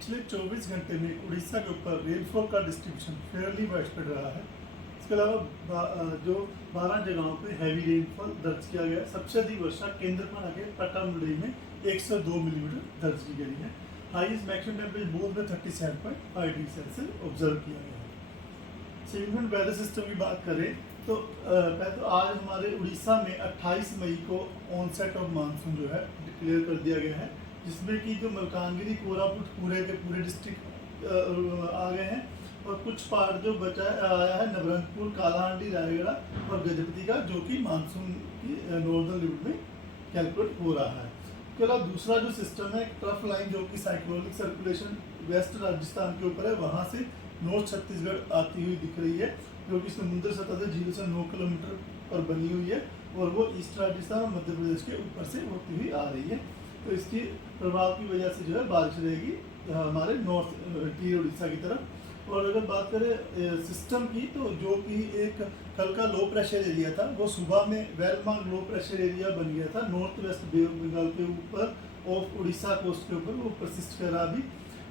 पिछले 24 घंटे में उड़ीसा के ऊपर रेनफॉल का डिस्ट्रीब्यूशन फेयरली वाइडस्प्रेड रहा है। इसके अलावा जो 12 जगहों पे हैवी रेनफॉल दर्ज किया गया है। सबसे अधिक वर्षा केंद्रपाड़ा के पटामुंडई में 102 मिलीमीटर दर्ज की गई है। हाईएस्ट मैक्सिमम टेम्परेचर बोध में 37.5 डिग्री सेल्सियस ऑब्जर्व किया गया है। सिग्निफिकेंट वेदर सिस्टम की बात करें तो पहले तो आज हमारे उड़ीसा में 28 मई को ऑनसेट ऑफ मानसून जो है डिक्लेयर कर दिया गया है, जिसमें कि जो मलकानगिरी कोरापुट पूरे के पूरे डिस्ट्रिक्ट आ गए हैं और कुछ पार्ट जो बचा आया है नवरंगपुर, कालाहांडी, रायगढ़ और गजपति का, जो कि मानसून की नॉर्दर्न लिमिट में कैलकुलेट हो रहा है। इसके अलावा दूसरा जो सिस्टम है ट्रफ लाइन, जो कि साइक्लोनिक सर्कुलेशन वेस्ट राजस्थान के ऊपर है, वहाँ से नॉर्थ छत्तीसगढ़ आती हुई दिख रही है, जो कि समुद्र सतह से 0 से 9 किलोमीटर पर बनी हुई है और वो ईस्ट राजस्थान और मध्य प्रदेश के ऊपर से होती हुई आ रही है। तो इसकी प्रभाव की वजह से जो है बारिश रहेगी हमारे नॉर्थ ईस्ट उड़ीसा की तरफ। और अगर बात करें सिस्टम की, तो जो कि एक कल का लो प्रेशर एरिया था, वो सुबह में well marked low pressure area बन गया था north west bay of Bengal के ऊपर ऑफ उड़ीसा कोस्ट के ऊपर, वो परसिस्ट कर रहा अभी।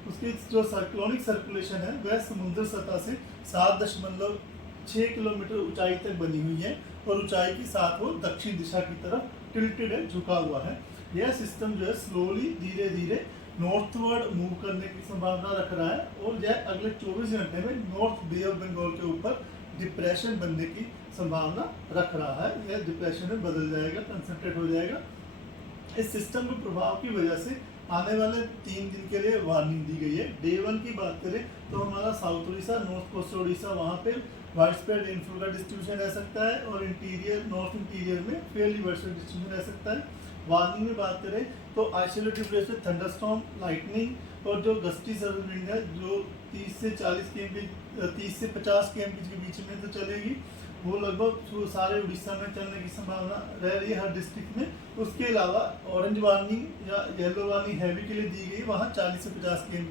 उसकी जो साइक्लोनिक सर्कुलेशन है वह समुद्र सतह से 7.6 किलोमीटर ऊंचाई तक बनी हुई है और ऊंचाई के साथ वो दक्षिण दिशा की तरफ टिल्टेड है, झुका हुआ है। यह सिस्टम जो है स्लोली धीरे धीरे नॉर्थवर्ड मूव करने की संभावना रख रहा है और यह अगले 24 घंटे में नॉर्थ बे ऑफ बंगाल के ऊपर डिप्रेशन बनने की संभावना रख रहा है। यह डिप्रेशन में बदल जाएगा, कंसंट्रेट हो जाएगा। इस सिस्टम के प्रभाव की वजह से आने वाले 3 दिन के लिए वार्निंग दी गई है। डे 1 की बात करें तो हमारा south Orissa, north coast Orissa, वहाँ पे वाइडस्प्रेड रेनफॉल का डिस्ट्रीब्यूशन रह सकता है और इंटीरियर नॉर्थ इंटीरियर में फेयरली वाइडस्प्रेड डिस्ट्रीब्यूशन रह सकता है। वार्निंग में बात करें तो आइसोलेटेड प्लेस में थंडरस्टॉर्म, लाइटनिंग और जो गस्टी सर्विस विंड है जो 30 से 50 km के बीच में तो चलेगी, वो लगभग सारे उड़ीसा में चलने की संभावना रह रही है हर डिस्ट्रिक्ट में। उसके अलावा ऑरेंज वार्निंग या येलो वार्निंग हैवी के लिए दी गई, वहाँ 40 से 50 km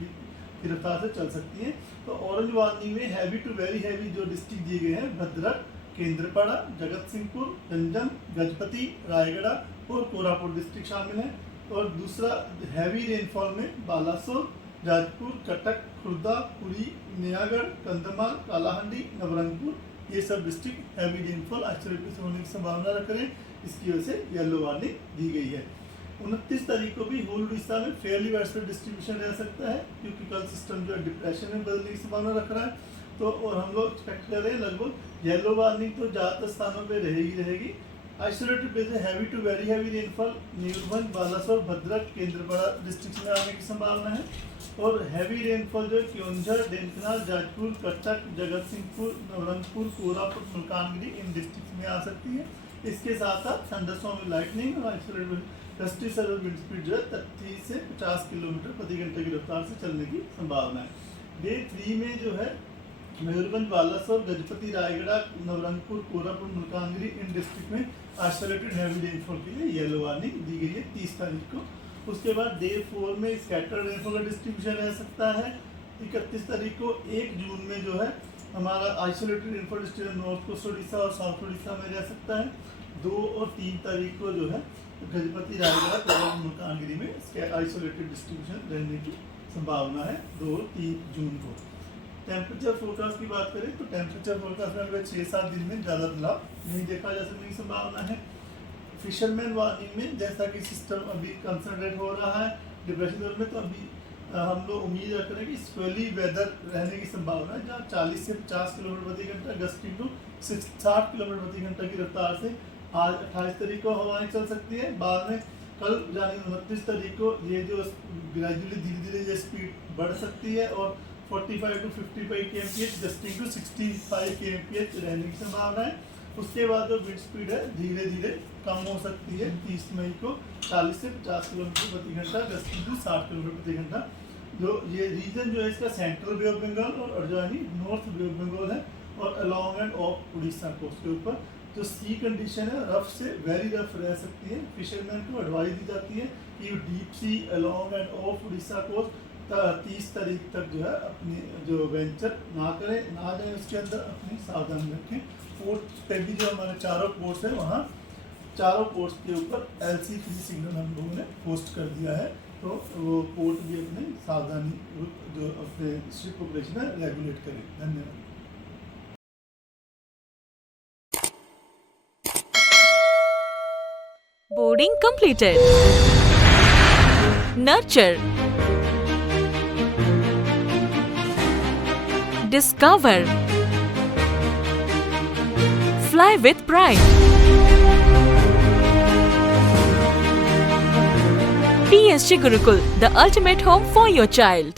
की रफ्तार से चल सकती है। तो ऑरेंज वार्निंग में हैवी टू वेरी हैवी जो डिस्ट्रिक्ट दिए गए हैं भद्रक, केंद्रपाड़ा, जगत सिंहपुर, गंजम, गजपति, रायगढ़ और कोरापुट डिस्ट्रिक्ट शामिल हैं। और दूसरा हैवी रेनफॉल में बालासोर, जाजपुर, कटक, खुर्दा, पुरी, नयागढ़, कंधमाल, कालाहांडी, नवरंगपुर, ये सब डिस्ट्रिक्ट हैवी रेनफॉल आइसोलेटेड होने की संभावना रख रहे हैं। इसकी वजह से येलो वार्निंग दी गई है। 29 तारीख को भी होल उड़ीसा में फेयरली वाइडस्प्रेड डिस्ट्रीब्यूशन रह सकता है, क्योंकि कल सिस्टम जो है डिप्रेशन में बदलने की संभावना रख रहा है। तो और हम लोग एक्सपेक्ट कर रहे हैं लगभग येलो वार्निंग तो ज़्यादातर स्थानों पे रहेगी। आइसोलेटेड प्लेस में heavy to very heavy rainfall नीलभंज, बालासोर, भद्रक, केंद्रपाड़ा डिस्ट्रिक्ट में आने की संभावना है। और हैवी रेनफॉल जो है क्योंझर, ढेंकनाल, जाजपुर, कटक, जगत सिंहपुर, नवरंगपुर, कोरापुट, मलकानगिरी इन डिस्ट्रिक्ट में आ सकती है। इसके साथ साथ थंडरस्टॉर्म, लाइटनिंग और isolated gusty service wind speed जो है 30 से 50 किलोमीटर प्रति घंटे की रफ्तार से चलने की संभावना है। डे 3 में जो है मयूरभंज, बालासोर, गजपति, रायगढ़, नवरंगपुर, कोरापुट, मलकानगिरी इन डिस्ट्रिक्ट में आइसोलेटेड हैवी रेनफॉल के लिए येलो वार्निंग दी गई है 30 तारीख को। उसके बाद डे 4 में स्कैटर्ड रेनफॉल का डिस्ट्रीब्यूशन रह सकता है। 31 तारीख को 1 जून में जो है हमारा isolated rainfall distribution north coast Orissa और साउथ उड़ीसा में रह सकता है। 2 और 3 तारीख को जो है गजपति, रायगढ़, कोरापुट, मलकानगिरी में आइसोलेटेड डिस्ट्रीब्यूशन रहने की संभावना है 2 और 3 जून को। टेम्परेचर फोरकास्ट की बात करें तो टेम्परेचर फोरकास्ट में अगले 6-7 दिन में ज़्यादा बदलाव नहीं देखा जा सकने की संभावना है। फिशरमैन वार्निंग में जैसा कि सिस्टम अभी कंसंट्रेट हो रहा है डिप्रेशन जोन में, तो अभी हम लोग उम्मीद रख रहे हैं कि स्क्वेली वेदर रहने की संभावना है, जहाँ 40 से 50 किलोमीटर प्रति घंटा गस्टिंग टू 60 किलोमीटर प्रति घंटा की रफ्तार से आज 28 तारीख को हवाएं चल सकती है। बाद में कल यानी 29 तारीख को ये जो ग्रेजुअली धीरे धीरे ये स्पीड बढ़ सकती है और 45 to 55 kmph gusting to 65 kmph रहने की संभावना है। उसके बाद जो विंड स्पीड है धीरे धीरे कम हो सकती है। 30 मई को 40 से 50 किलोमीटर प्रति घंटा गस्टिंग टू 60 किलोमीटर प्रति घंटा। जो ये रीजन जो है इसका सेंट्रल बे ऑफ बंगाल और adjoining north bay of Bengal है और along and off Orissa coast के ऊपर जो सी कंडीशन है रफ से वेरी रफ रह सकती है। फिशरमैन को एडवाइस दी जाती है कि deep sea along and off Orissa coast 30 तारीख तक जो है अपनी जो वेंचर ना करें, ना जाए उसके अंदर, अपनी सावधानी रखें। पोर्ट पे भी जो हमारे चारों पोर्ट्स हैं वहाँ चारों पोर्ट्स के ऊपर LC फ्री सिग्नल हम लोगों ने पोस्ट कर दिया है। तो वो पोर्ट भी अपने सावधानी जो अपने शिप ऑपरेशन है रेगुलेट करें। धन्यवाद। Boarding completed. Nurture. Discover. Fly with pride. TSG Gurukul, the ultimate home for your child.